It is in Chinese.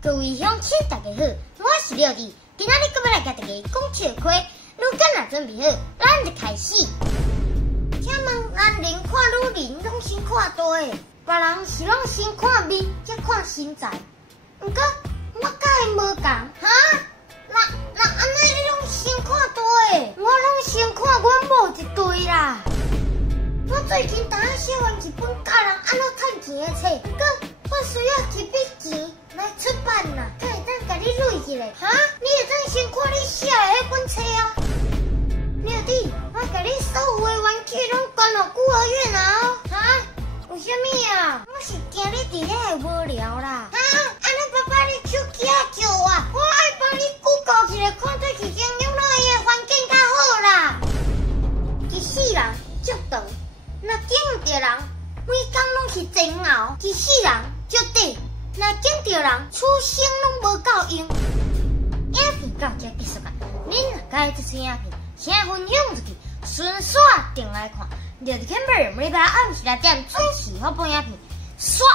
各位乡亲，大家好，我是廖弟，今仔日要来甲大家讲笑话。如果若准备好，咱就开始。请问咱连看女人拢先看大个，别人是拢先看面，才看身材。毋过我甲伊无共，哈？那安尼你拢先看大个，我拢先看阮某一对啦。我最近当写完一本教人安怎赚钱的册，不过我需要一笔钱来出版啦，才会当甲你累一下。哈？你会当先看你写的迄本册啊？廖弟，我甲你所有的玩具拢关落孤儿院啊！哦，哈？为什么啊？我是惊你伫遐会无聊啦。哈？安尼爸爸你手机啊叫我，我爱帮你顾顾起来，看对去经养老院的环境较好啦。一世人足长。若见着人，每工拢是煎熬；一世人足短，若见着人，此生拢无够用。影片到这结束啊！恁若介意这影片，请分享出去，顺续订来看。廖弟 Camber 每礼拜暗时6点准时发布影片，刷。